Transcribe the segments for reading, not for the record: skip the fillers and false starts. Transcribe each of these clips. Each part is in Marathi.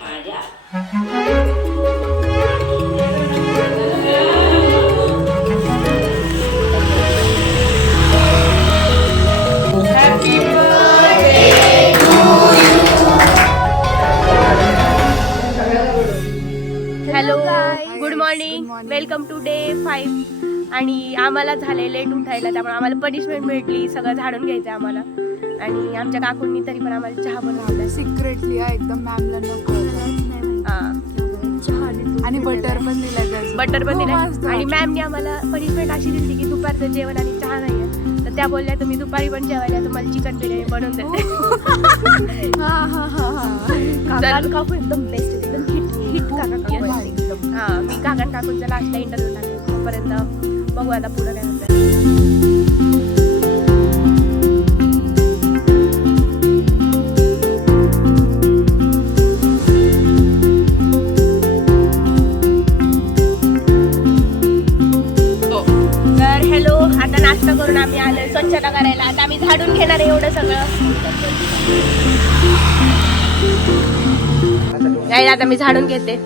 माझ्या hello, good morning, welcome to day 5. आणि आम्हाला झाले लेट उठायला, त्यामुळे आम्हाला पनिशमेंट भेटली. सगळं झाडून घ्यायचं आम्हाला. आणि आमच्या काकूंनी तरी पण आम्हाला चहा बनवला सिक्रेटली एकदम मॅमला नको आणि बटर पण दिला बटर पण दिला. आणि मॅमने आम्हाला पनिशमेंट अशी दिली की दुपारचं जेवण आणि चहा नाही आहे, तर त्या बोलल्या तुम्ही दुपारी पण जेवायला, तुम्हाला चिकन बिर्याणी बनवून देते. काकू एकदम बेस्ट, एकदम हिट काका. हां, मी काकां काकूंचा लास्टला इंटरव्ह्यू टाकले. तोपर्यंत बघू आता पुढं काय होतं. आता नाश्ता करून आम्ही आलो स्वच्छता करायला. आता आम्ही झाडून घेणार आहे एवढं सगळं. आता मी झाडून घेते.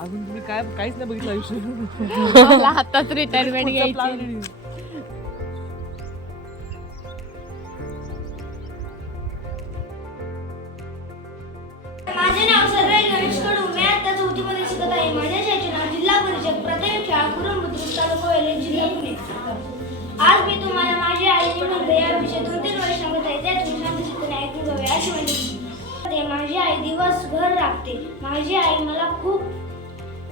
अजून तुम्ही काहीच नाही बघितलं आयुष्य. मला आताच रिटायरमेंट घ्यायची. माझे नाव सर्वेश गणेश कडू. मी आता 4थी मध्ये शिकत आहे. माझ्या शाळेचे नाव जिल्हा परिषद प्राथमिक शाळा कुरुंबुद्रुक तालुका वेल्हे जिल्हा पुणे. आज मी तुम्हाला माझी आई म्हणते या विषयी 2-3 वर्ष सांगत आहे. त्यातून शांत शिकणे ऐकून जावे अशी म्हणते. माझी आई दिवसभर राबते. माझी आई मला खूप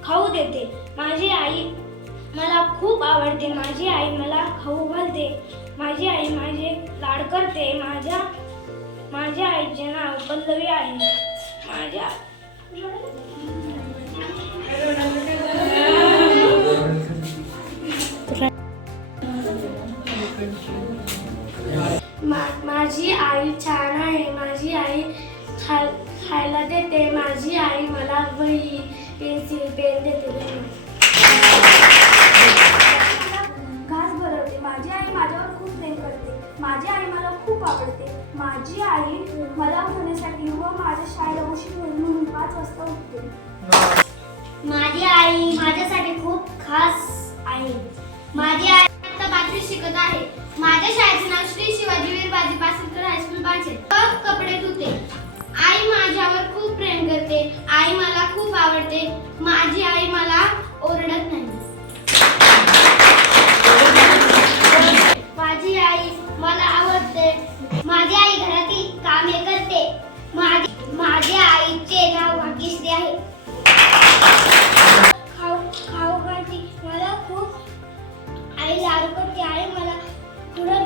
खाऊ देते. माझी आई मला खूप आवडते. माझी आई मला खाऊ घालते. माझी आई माझे लाड करते. माझ्या आईचे नाव पल्लवी आहे. माझ्या माझी आई छान आहे. माझी आई खायला देते. माझी आई मला वही पेन्सिल पेन देते. घास भरवते. माझी आई माझ्यावर खूप प्रेम करते. माझी आई मला खूप आवडते. माझी आई मला उठवण्यासाठी व माझ्या शाळेला उशीर होईल म्हणून 5 वाजता उठते. माझी आई माझ्यासाठी खूप खास आहे. माझी आई आता 5वीत शिकत आहे. माझ्या शाळेचे नाव श्री शिवाजी वीरबाजी पासलकर हायस्कूल पाचेर. कपडे धुते. आई माझ्यावर खूप प्रेम करते. आई मला खूप आवडते. माझी आई मला ओरडत नाही. माझी आई मला आवडते. माझी आई घरातील कामे करते. माझ्या आईचे नाव भाग्यश्री आहे. खाऊ घालते. मला खूप आई लाड करते. आई मला पुढे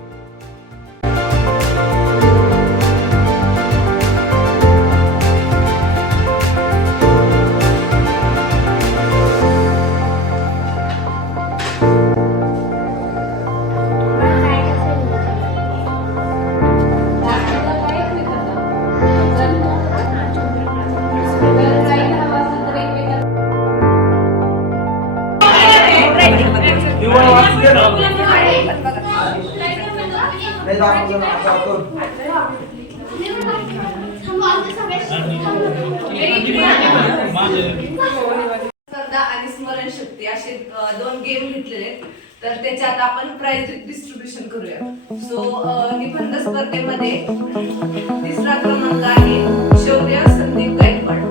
स्पर्धा आणि स्मरणशक्ती असे 2 गेम घेतलेले. तर त्याच्यात आपण प्राइज डिस्ट्रीब्युशन करूया. सो निबंध स्पर्धेमध्ये 3रा क्रमांक आहे शौर्य संदीप गायकवाड.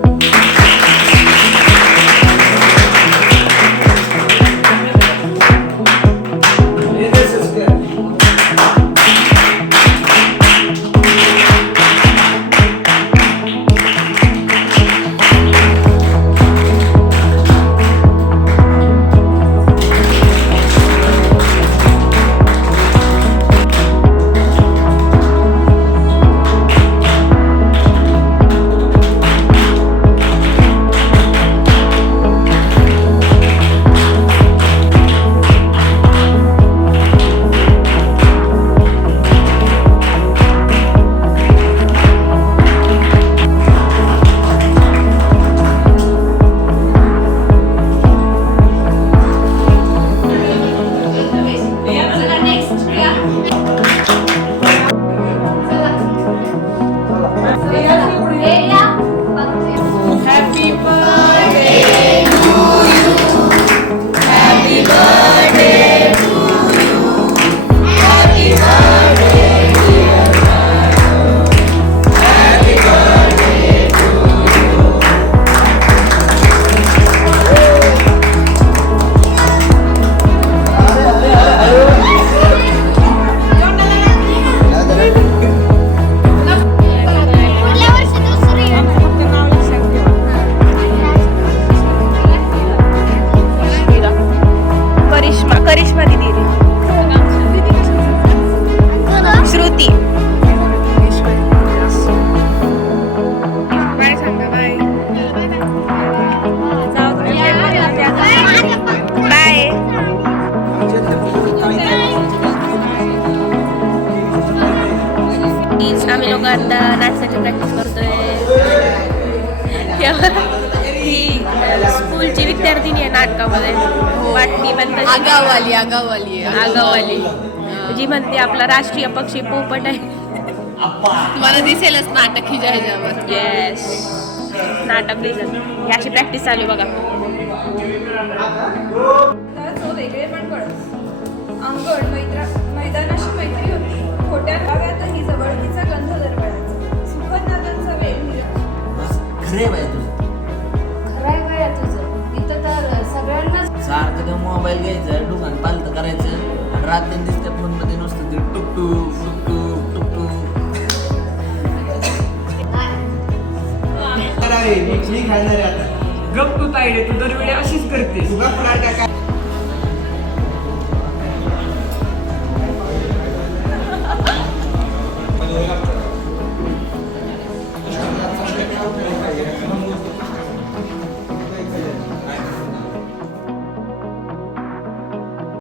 होती नाही नाटकामध्ये वाटणी पण तशी आगावाली आगावाली आहे. आगावाली जी म्हणते आपला राष्ट्रीय पक्षी पोपट आहे. तुम्हाला दिसेलच नाटक हिच्या ह्याच्यावर. येस नाटक दिसत ही अशी प्रॅक्टिस चालू आहे बघा. तो वेगळे पण कळत अंगण मैदानाशी मैत्री होती. खोट्या भागातही जवळकीचा गंध दरवळायचा. सुखद नात्यांचा वेग खरे बाय तुझं खराय बाया तुझं इथं तर सगळ्यांनाच सारखं ते मोबाईल घ्यायचं दुकान पालतं करायचं आणि रात्री दिसते फोन मध्ये नुसतं ते टुकटुक टुकटुक टुकटुक. गप तू ताईडे तू दरवेळी अशीच करते.